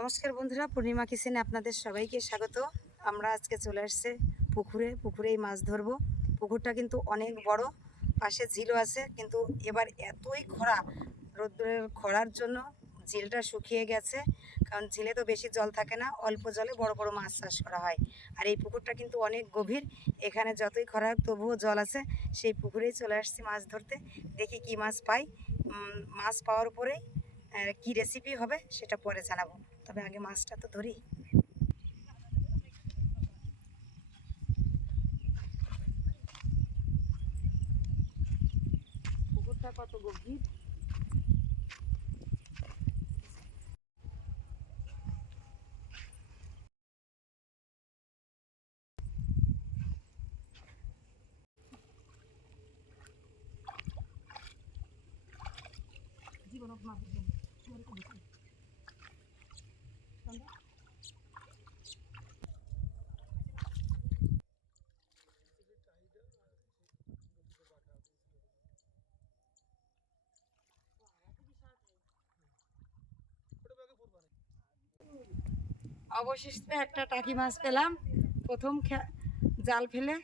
নমস্কার বন্ধুরা, পূর্ণিমা কিচেনে আপনাদের সবাইকে স্বাগত। আমরা আজকে চলে আসছে পুকুরেই মাছ ধরবো। পুকুরটা কিন্তু অনেক বড়, পাশে ঝিলও আছে, কিন্তু এবার এতই রোদ্রের খরার জন্য ঝিলটা শুকিয়ে গেছে। কারণ ঝিলে তো বেশি জল থাকে না, অল্প জলে বড় বড় মাছ চাষ করা হয়। আর এই পুকুরটা কিন্তু অনেক গভীর, এখানে যতই খরা তবুও জল আছে। সেই পুকুরেই চলে আসছি মাছ ধরতে। দেখি কি মাছ পাই। মাছ পাওয়ার পরেই কি রেসিপি হবে সেটা পরে জানাবো, তবে আগে মাছটা তো ধরি। পুকুরটা কত গভীর! অবশিষ্ট একটা টাকি মাছ পেলাম প্রথম জাল ফেলে।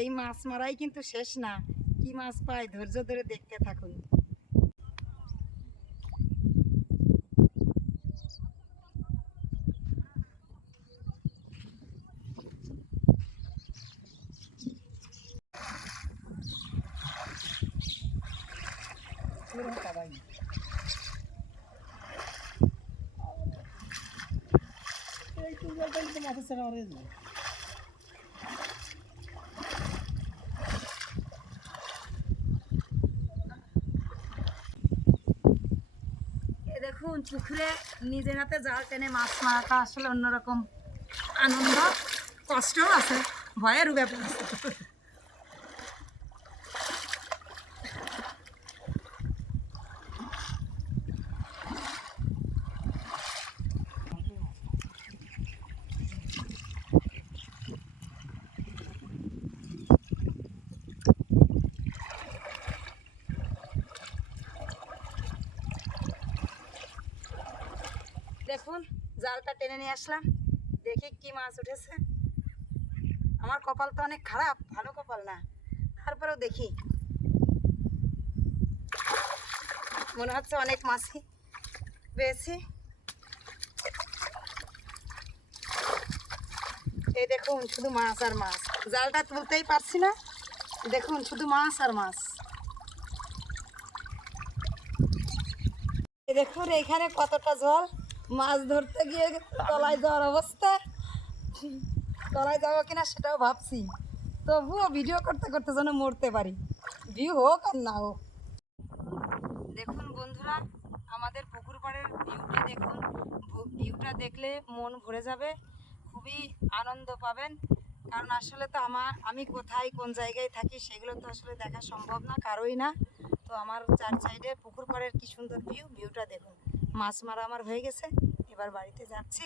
এই মাছ মারাই কিন্তু শেষ না, কি মাছ পাই ধৈর্য ধরে দেখতে থাকুন। দেখুন, পুকুরে নিজের হাতে জাল টেনে মাছ মারাটা আসলে অন্যরকম আনন্দ, কষ্টও আছে, ভয়েরও ব্যাপার আছে। দেখুন, জালটা টেনে নিয়ে আসলাম, দেখি কি মাছ উঠেছে। আমার কপাল তো অনেক খারাপ, ভালো কপাল না, তারপরেও দেখি। মনে হচ্ছে অনেক মাছই পেয়েছি। এই দেখুন, শুধু মাছ আর মাছ, জালটা তুলতেই পারছি না। দেখুন, শুধু মাছ আর মাছ। এই দেখুন, এখানে কতটা জল, মাছ ধরতে গিয়ে তলায় যাওয়ার অবস্থা। তলায় যাবো কিনা সেটাও ভাবছি, তবুও ভিডিও করতে করতে যেন মরতে পারি, ভিউ হোক আর না হোক। দেখুন বন্ধুরা, আমাদের পুকুর পাড়ের ভিউটা দেখুন। ভিউটা দেখলে মন ভরে যাবে, খুবই আনন্দ পাবেন। কারণ আসলে তো আমি কোথায় কোন জায়গায় থাকি সেগুলো তো আসলে দেখা সম্ভব না কারোই না। তো আমার চার সাইডে পুকুর পাড়ের কি সুন্দর ভিউটা দেখুন। মাছ মারা আমার হয়ে গেছে, এবার বাড়িতে যাচ্ছি,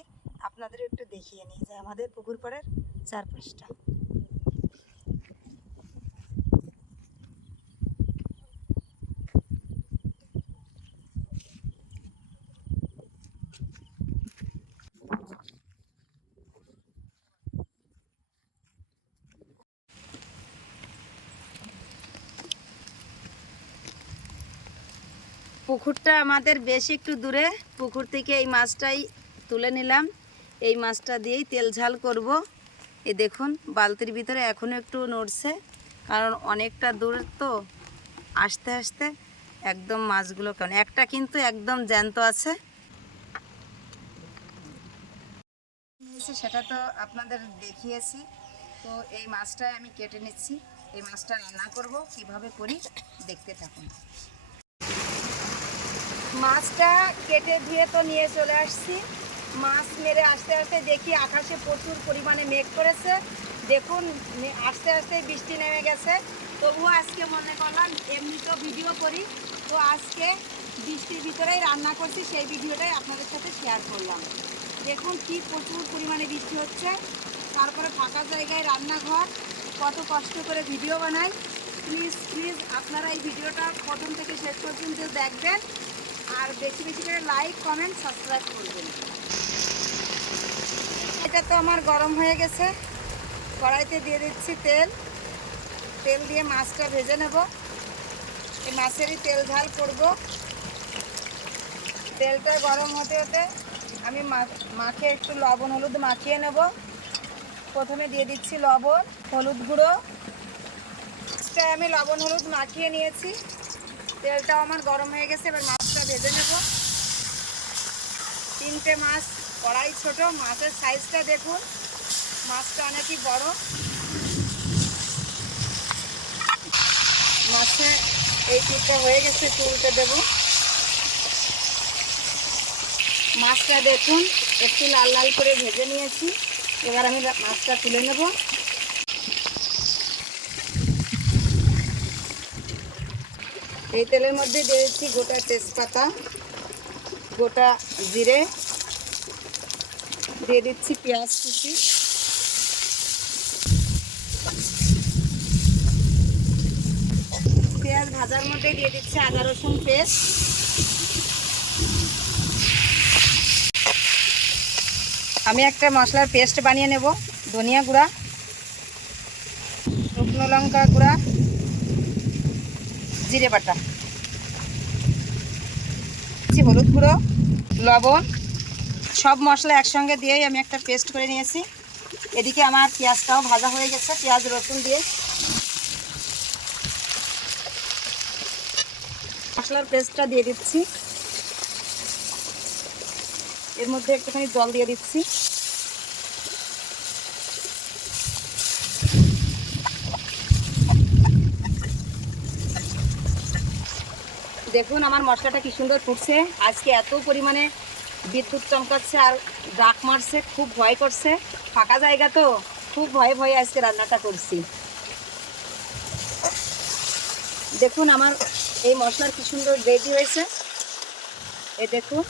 আপনাদের একটু দেখিয়ে নিই যে আমাদের পুকুর পাড়ের চারপাশটা। পুকুরটা আমাদের বেশ একটু দূরে, পুকুর থেকে এই মাছটাই তুলে নিলাম। এই মাছটা দিয়েই তেল ঝাল করব। এ দেখুন, বালতির ভিতরে এখনও একটু নড়ছে, কারণ অনেকটা দূর তো, আস্তে আস্তে একদম মাছগুলো কেমন, একটা কিন্তু একদম জ্যান্ত আছে। সেটা তো আপনাদের দেখিয়েছি। তো এই মাছটা আমি কেটে নিচ্ছি, এই মাছটা রান্না করব, কিভাবে করি দেখতে থাকুন। মাছটা কেটে ধুয়ে তো নিয়ে চলে আসছি। মাছ মেরে আস্তে আস্তে দেখি আকাশে প্রচুর পরিমাণে মেঘ করেছে। দেখুন, আস্তে আস্তে বৃষ্টি নেমে গেছে, তবুও আজকে মনে করলাম এমনিতেও ভিডিও করি। তো আজকে বৃষ্টির ভিতরেই রান্না করছি, সেই ভিডিওটাই আপনাদের সাথে শেয়ার করলাম। দেখুন কি প্রচুর পরিমাণে বৃষ্টি হচ্ছে, তারপরে ফাঁকা জায়গায় রান্নাঘর, কত কষ্ট করে ভিডিও বানাই। প্লিজ আপনারা এই ভিডিওটা প্রথম থেকে শেষ পর্যন্ত দেখবেন, আর বেশি বেশি করে লাইক, কমেন্ট, সাবস্ক্রাইব করবেন। কড়াইটা তো আমার গরম হয়ে গেছে, কড়াইতে দিয়ে দিচ্ছি তেল। তেল দিয়ে মাছটা ভেজে নেব। এই মাছেরই তেল ঝাল করব। তেলটা গরম হতে হতে আমি মাখে একটু লবণ হলুদ মাখিয়ে নেব। প্রথমে দিয়ে দিচ্ছি লবণ হলুদ গুঁড়ো। আমি লবণ হলুদ মাখিয়ে নিয়েছি। তেলটাও আমার গরম হয়ে গেছে, এবার মাছটা ভেজে নেব। 3টে মাছ, কড়াই ছোট, মাছের সাইজটা দেখুন, মাছটা অনেকই বড়। মাছে এই পিঠটা হয়ে গেছে, একটু উল্টে দেব। মাছটা দেখুন একটু লাল লাল করে ভেজে নিয়েছি। এবার আমি মাছটা তুলে নেব। এই তেলের মধ্যে দিয়েছি গোটা তেজপাতা, গোটা জিরে, দিয়ে দিচ্ছি পেঁয়াজ কুচি, পেঁয়াজ ভাজার মধ্যে দিয়ে দিচ্ছি আদা রসুন পেস্ট। আমি একটা মশলার পেস্ট বানিয়ে নেব। ধনিয়া গুঁড়া, শুকনো লঙ্কা গুঁড়া, জিরে বাটা, হলুদ গুঁড়ো, লবণ, সব মশলা একসঙ্গে দিয়েই আমি একটা পেস্ট করে নিয়েছি। এদিকে আমার পেঁয়াজটাও ভাজা হয়ে গেছে, পেঁয়াজ রসুন দিয়ে মশলার পেস্টটা দিয়ে দিচ্ছি। এর মধ্যে একটুখানি জল দিয়ে দিচ্ছি। দেখুন আমার মশলাটা কি সুন্দর ফুটছে। আজকে এত পরিমাণে বিদ্যুৎ চমকাচ্ছে আর ডাক মারছে, খুব ভয় করছে। ফাঁকা জায়গা তো, খুব ভয়ে ভয়ে আজকে রান্নাটা করছি। দেখুন আমার এই মশলার কি সুন্দর রেডি হয়েছে। এই দেখুন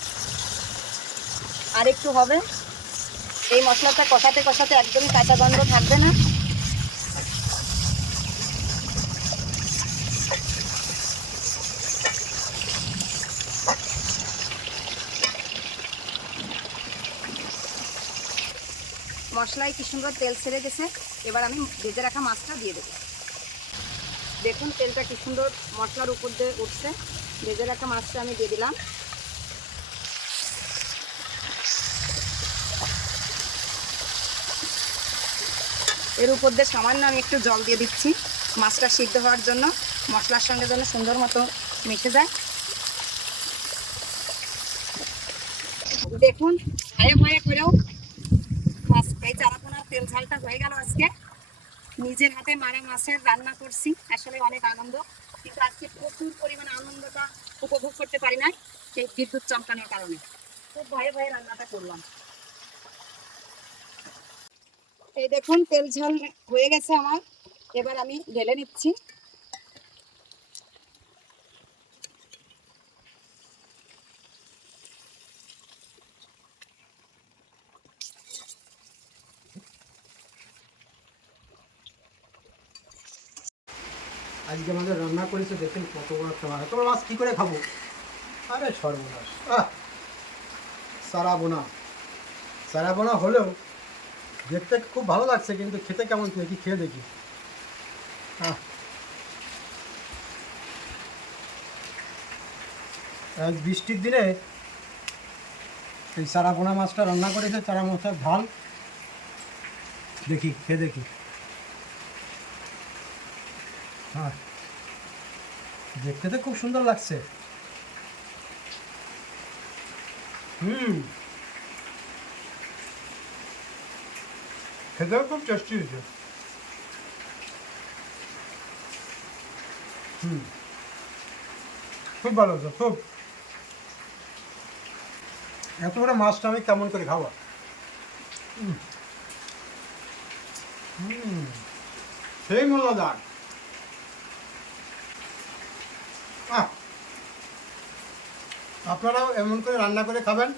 আর একটু হবে। এই মশলাটা কষাতে কষাতে একদমই কাঁচা গন্ধ থাকবে না। মশলায় কি সুন্দর তেল ছেড়ে গেছে। এবার আমি ভেজে রাখা মাছটা দিয়ে দেবো। দেখুন তেলটা কি সুন্দর মশলার উপর দিয়ে উঠছে। ভেজে রাখা মাছটা আমি দিয়ে দিলাম। এর উপর দিয়ে সামান্য আমি একটু জল দিয়ে দিচ্ছি, মাছটা সিদ্ধ হওয়ার জন্য, মশলার সঙ্গে যেন সুন্দর মতো মিশে যায়। দেখুন ভয়ে ভয়ে করেও মাছ এই চারাপোনার তেল ঝালটা হয়ে গেল। আজকে নিজের হাতে মারা মাছের রান্না করছি, আসলে অনেক আনন্দ। কিন্তু আজকে প্রচুর পরিমাণে আনন্দটা উপভোগ করতে পারি না সেই বিদ্যুৎ চমকানোর কারণে। খুব ভয়ে ভয়ে রান্নাটা করলাম। এই দেখুন তেল ঝাল হয়ে গেছে আমার। এবার আমি ঢেলে নিচ্ছি। আজকে আমাদের রান্না করেছে, দেখেন কত বড় একটা মাছ। তোমার মাছ কী করে খাবো? আরে সর্বনাশ! সারাবোনা সারাবোনা হলেও দেখতে খুব ভালো লাগছে, কিন্তু খেতে কেমন দেখি, খেয়ে দেখি। আজ বৃষ্টির দিনে এই সারাবোনা মাছটা রান্না করেছে, চারা মাছের ঝাল। দেখি, খেয়ে দেখি। দেখতে তো খুব সুন্দর লাগছে। খেতেও খুব টেস্টি হয়েছে। খুব ভালো হয়েছে, খুব। এত বড় মাছটা আমি কেমন করে খাবো? সেই মজাদার। আপনারাও এমন করে রান্না করে খাবেন।